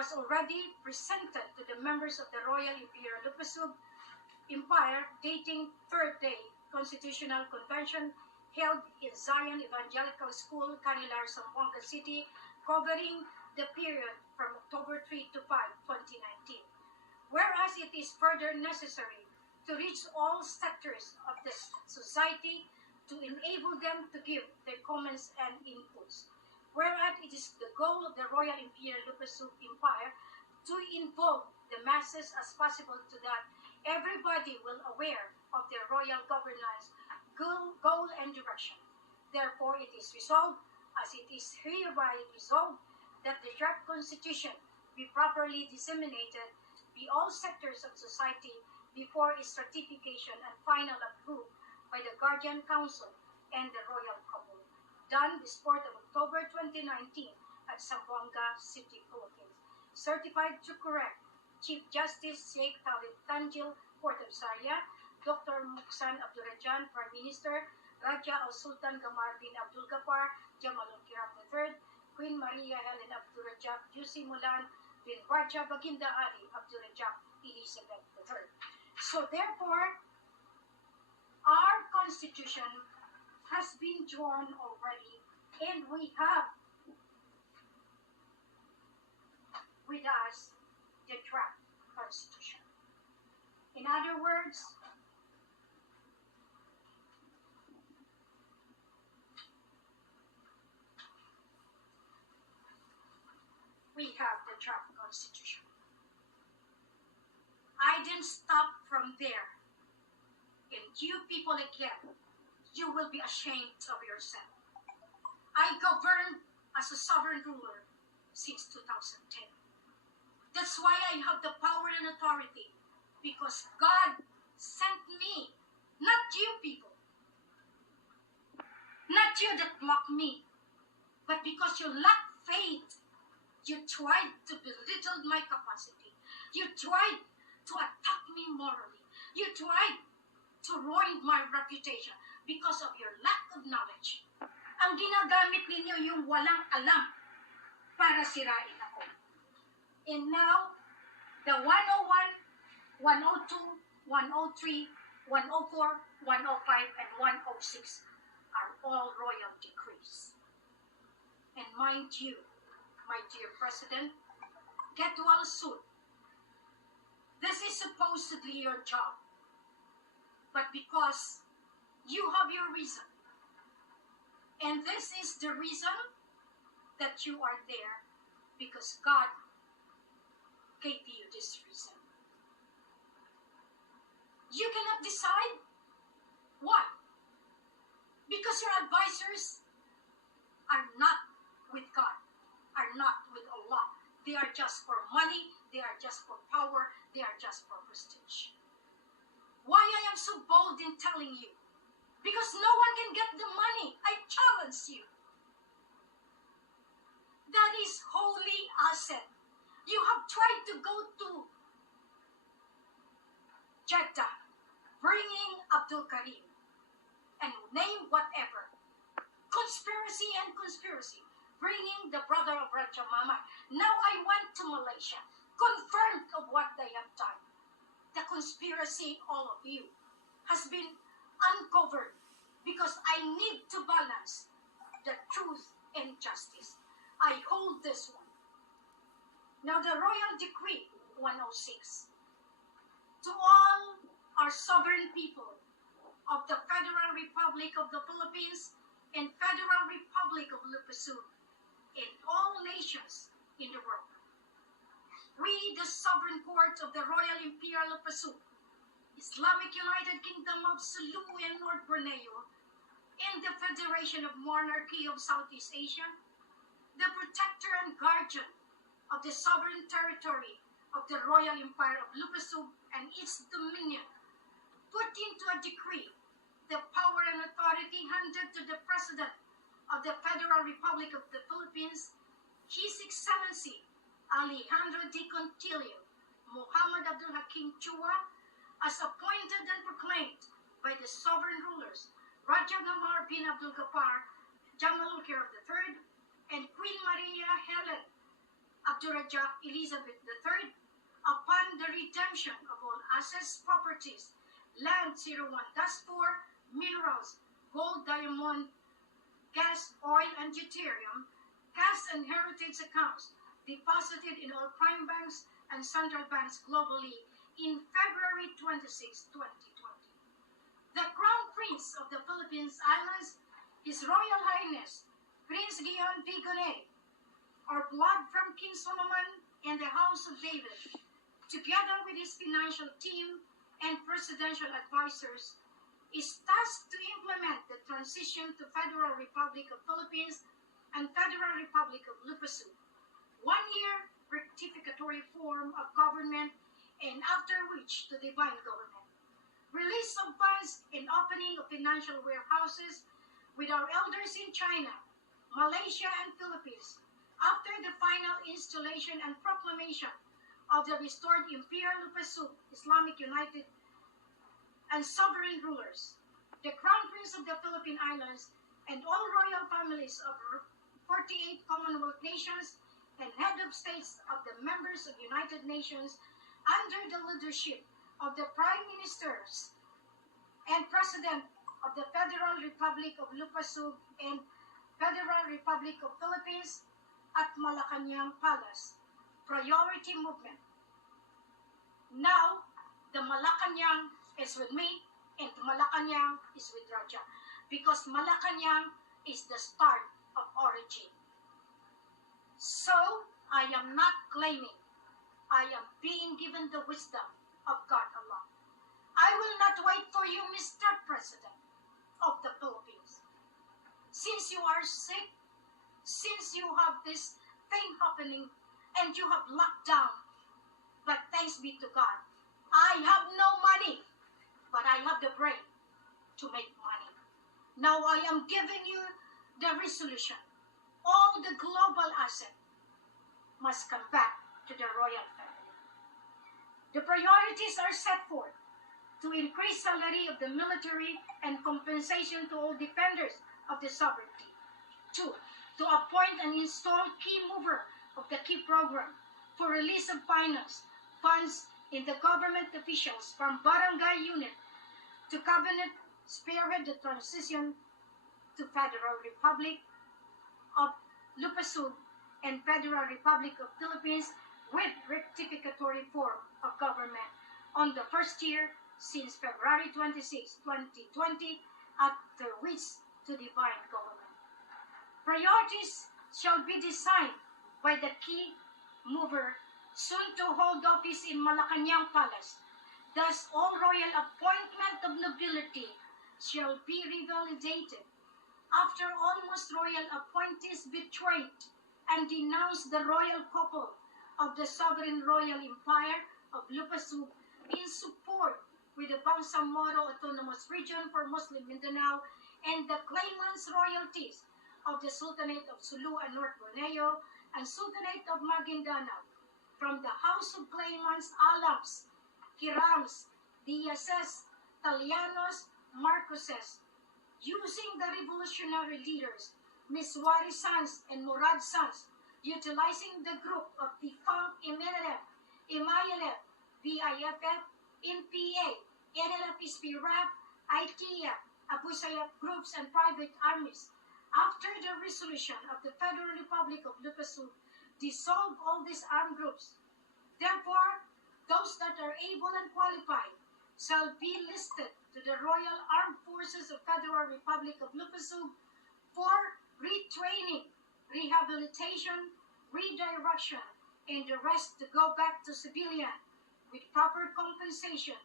was already presented to the members of the Royal Imperial Lupasug Empire dating Third Day Constitutional Convention held in Zion Evangelical School, Canilar, Zamboanga City, covering the period from October 3 to 5, 2019. Whereas it is further necessary to reach all sectors of the society to enable them to give their comments and inputs. Whereas it is the goal of the Royal Imperial Lupasug Empire to involve the masses as possible so that everybody will aware of their royal governance goal and direction. Therefore, it is resolved, as it is hereby resolved, that the draft constitution be properly disseminated by all sectors of society before its ratification and final approval by the Guardian Council and the Royal Couple. Done this 4th of October 2019 at Zamboanga City, Philippines. Certified to correct Chief Justice Sheikh Khalid Tanjil, Port of Zaria, Dr. Muksan Abdurajan, Prime Minister, Raja Al-Sultan Gamar bin Abdul Ghaffar, Jamalul Kiram III, Queen Maria Helen Abdurrajab, Jussi Mulan bin Raja Baginda Ali Abdurrajab, Elizabeth III. So therefore, our constitution has been drawn already, and we have with us the draft constitution. In other words, we have the draft constitution. I didn't stop from there. And you people again, you will be ashamed of yourself. I governed as a sovereign ruler since 2010. That's why I have the power and authority, because God sent me, not you people, not you that mock me, but because you lack faith, you tried to belittle my capacity. You tried to attack me morally. You tried to ruin my reputation because of your lack of knowledge. Ang ginagamit ninyo yung walang alam para sirain ako. And now, the 101, 102, 103, 104, 105, and 106 are all royal decrees. And mind you, my dear President, get well soon. This is supposedly your job. But because you have your reason, and this is the reason that you are there, because God gave you this reason. You cannot decide. Why? Because your advisors are not with God, are not with Allah. They are just for money, they are just for power, they are just for prestige. Why I am so bold in telling you? Because no one can get the money. I challenge you. That is holy asset. You have tried to go to Jeddah, bringing Abdul Karim, and name whatever. Conspiracy and conspiracy, bringing the brother of Raja Mama. Now I went to Malaysia, confirmed of what they have done. The conspiracy, all of you, has been uncovered because I need to balance the truth and justice. I hold this one. Now the Royal Decree 106. To all our sovereign people of the Federal Republic of the Philippines and Federal Republic of Lupasug and all nations in the world. We, the Sovereign Court of the Royal Imperial Lupasug, Islamic United Kingdom of Sulu and North Borneo, and the Federation of Monarchy of Southeast Asia, the protector and guardian of the sovereign territory of the Royal Empire of Lupasug and its dominion, put into a decree the power and authority handed to the President of the Federal Republic of the Philippines, His Excellency Alejandro D. Contillo, Muhammad Abdul Hakim Chua, as appointed and proclaimed by the sovereign rulers Raja Gamar bin Abdul Ghaffar, Jamalul Kiram III, and Queen Maria Helen Abdurrajak Elizabeth III, upon the redemption of all assets, properties, land 01-4, minerals, gold, diamond, gas, oil, and deuterium, cash and heritage accounts deposited in all prime banks and central banks globally in February 26, 2020. The Crown Prince of the Philippines Islands, His Royal Highness Prince Guion D. Gonay, our blood from King Solomon and the House of David, together with his financial team and presidential advisors, is tasked to implement the transition to Federal Republic of Philippines and Federal Republic of Lupassu, 1-year rectificatory form of government, and after which to divine government. Release of funds and opening of financial warehouses with our elders in China, Malaysia, and Philippines, after the final installation and proclamation of the restored Imperial Lupassu Islamic United and sovereign rulers, the Crown Prince of the Philippine Islands, and all royal families of 48 Commonwealth nations and head of states of the members of United Nations under the leadership of the Prime Ministers and President of the Federal Republic of Lupassu and Federal Republic of Philippines at Malacanang Palace. Priority movement. Now, the Malacanang is with me and Malacanang is with Raja, because Malacanang is the start of origin. So, I am not claiming. I am being given the wisdom of God Allah. I will not wait for you, Mr. President of the Philippines. Since you are sick, since you have this thing happening, and you have locked down, but thanks be to God, I have no money, but I have the brain to make money. Now I am giving you the resolution. All the global asset must come back to the royal family. The priorities are set forth to increase salary of the military and compensation to all defenders of the sovereignty. 2, to appoint and install key mover of the key program for release of finance, funds in the government officials from barangay unit to cabinet spearhead the transition to Federal Republic of Lupassu and Federal Republic of Philippines with rectificatory form of government on the first year since February 26, 2020, after which to divine government. Priorities shall be designed by the key mover soon to hold office in Malacanang Palace. Thus, all royal appointment of nobility shall be revalidated after almost royal appointees betrayed and denounced the royal couple of the sovereign royal empire of Lupassu in support with the Bangsamoro Autonomous Region for Muslim Mindanao and the claimants' royalties of the Sultanate of Sulu and North Borneo and Sultanate of Maguindanao from the House of Claimants Alams, Hirams, Diazes, Talianos, Marcoses, using the revolutionary leaders, Miswari Sons and Murad Sons, utilizing the group of defunct MNLF, MILF, VIFF, NPA, NLF SPRAP, ITF, Abu Sayyaf groups and private armies. After the resolution of the Federal Republic of Lupassu, dissolve all these armed groups. Therefore, those that are able and qualified shall be listed to the Royal Armed Forces of Federal Republic of Lupassu for retraining, rehabilitation, redirection, and the rest to go back to civilian with proper compensation.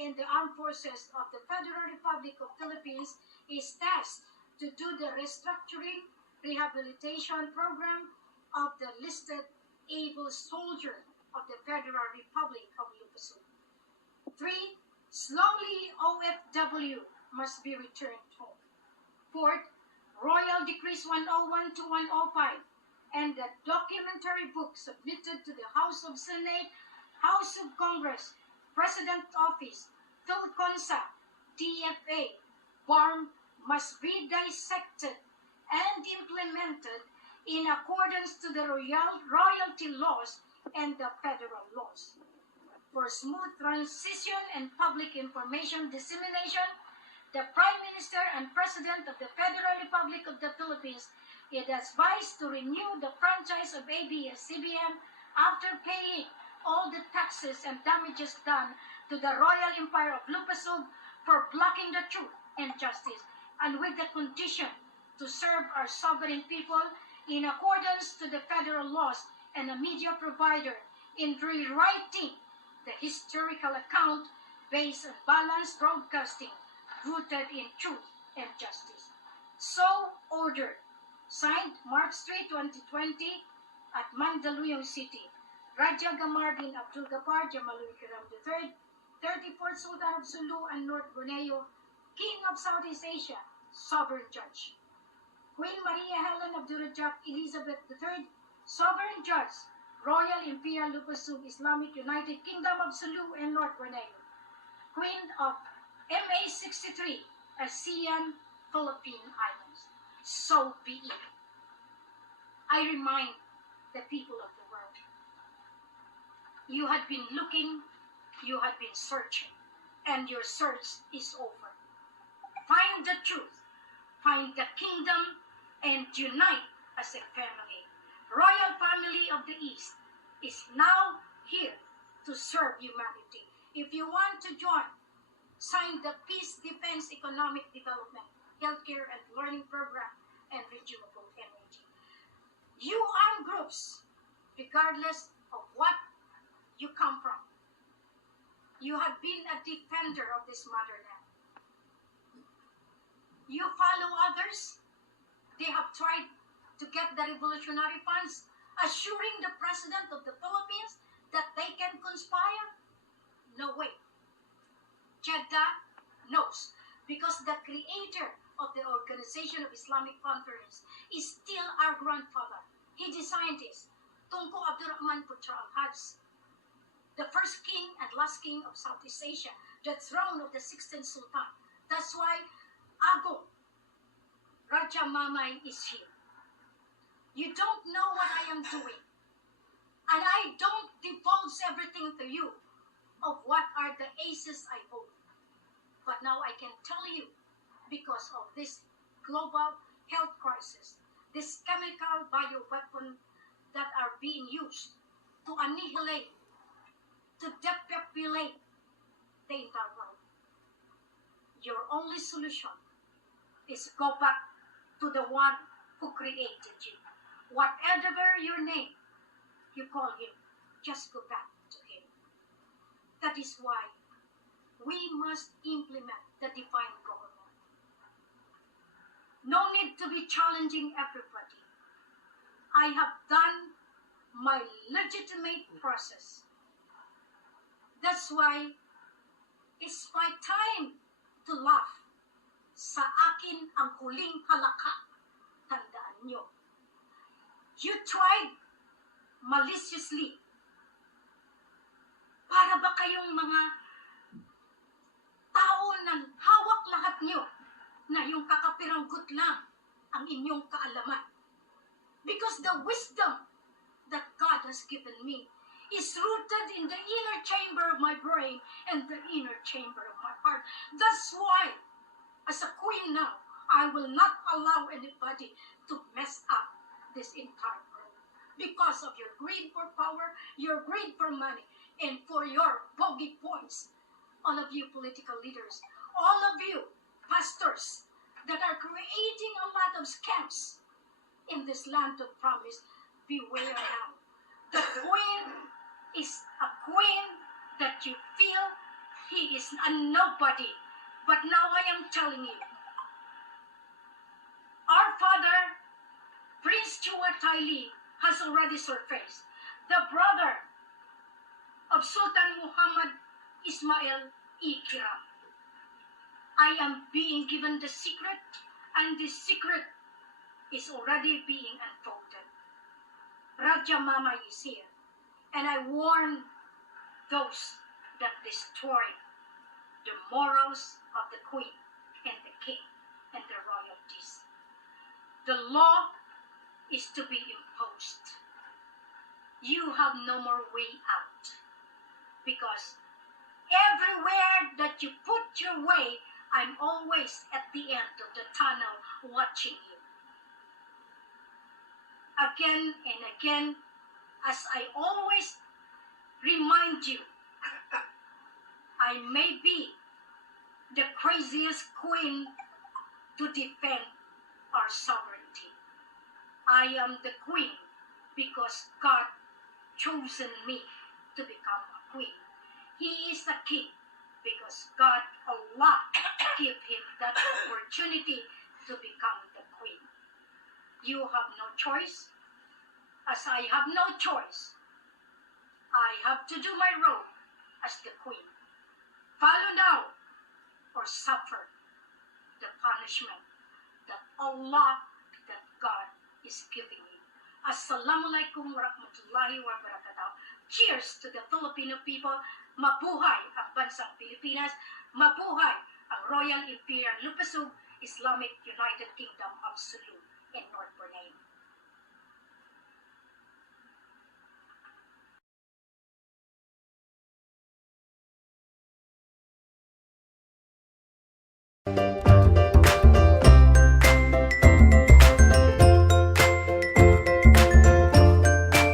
And the Armed Forces of the Federal Republic of Philippines is tasked to do the restructuring, rehabilitation program of the listed able soldier of the Federal Republic of Lupassu. 3, slowly OFW must be returned home. 4th, Royal Decrees 101 to 105 and the documentary book submitted to the House of Senate, House of Congress, President Office, PhilConsa, DFA, BARM must be dissected and implemented in accordance to the royalty laws and the federal laws. For smooth transition and public information dissemination, the Prime Minister and President of the Federal Republic of the Philippines is advised to renew the franchise of ABS-CBN after paying all the taxes and damages done to the Royal Empire of Lupasug for blocking the truth and justice, and with the condition to serve our sovereign people in accordance to the federal laws and a media provider in rewriting the historical account based on balanced broadcasting rooted in truth and justice. So ordered. Signed March 3, 2020 at Mandaluyong City. Raja Gamar bin Abdul Ghaffar Jamaaludin Kiram III, 34th Sultan of Sulu and North Borneo, King of Southeast Asia, Sovereign Judge. Queen Maria Helen Abdurrahman Elizabeth III, Sovereign Judge, Royal Imperial Lupasug Islamic United Kingdom of Sulu and North Borneo. Queen of MA63, ASEAN Philippine Islands. So be it. I remind the people of the world, you had been looking, you had been searching, and your search is over. Find the truth, find the kingdom, and unite as a family. Royal family of the East is now here to serve humanity. If you want to join, sign the Peace, Defense, Economic Development, Healthcare and Learning Program, and Renewable Energy. You armed groups, regardless of what you come from, you have been a defender of this motherland. You follow others. They have tried to get the revolutionary funds, assuring the President of the Philippines that they can conspire. No way. Jeddah knows, because the creator of the Organization of Islamic Conference is still our grandfather. He designed this, Tunku Abdurrahman Putra al-Hajj, the first king and last king of Southeast Asia, the throne of the 16th Sultan. That's why Ago Raja Mamay is here. You don't know what I am doing, and I don't divulge everything to you of what are the aces I hold. But now I can tell you, because of this global health crisis, this chemical bioweapon that are being used to annihilate, to depopulate the entire world. Your only solution is go back to the one who created you. Whatever your name you call him, just go back to him. That is why we must implement the divine government. No need to be challenging everybody. I have done my legitimate process. That's why it's my time to laugh. Sa akin ang huling halaka. Tandaan nyo. You tried maliciously. Para ba kayong mga tao ng hawak lahat nyo na yung kakapiranggot lang ang inyong kaalaman? Because the wisdom that God has given me is rooted in the inner chamber of my brain and the inner chamber of my heart. That's why, as a queen now, I will not allow anybody to mess up this entire world. Because of your greed for power, your greed for money, and for your bogey points. All of you political leaders, all of you pastors that are creating a lot of scams in this land of promise, beware now. The queen is a queen that you feel he is a nobody. But now I am telling you, our father, Prince Chua Tai-Li, has already surfaced. The brother of Sultan Muhammad Ismail E. Kiram. I am being given the secret, and this secret is already being unfolded. Raja Mamay is here, and I warn those that destroy the morals of the queen and the king and the royalties. The law is to be imposed. You have no more way out. Because everywhere that you put your way, I'm always at the end of the tunnel watching you. Again and again, as I always remind you, I may be the craziest queen to defend our sovereignty. I am the queen because God chosen me to become a queen. He is a king because God, Allah, gave him that opportunity to become the queen. You have no choice, as I have no choice. I have to do my role as the queen. Follow now or suffer the punishment that Allah, that God is giving you. Assalamualaikum warahmatullahi wabarakatuh. Cheers to the Filipino people. Mabuhay ang bansang Pilipinas. Mabuhay ang Royal Imperial Lupasug Islamic United Kingdom of Sulu in North Brunei.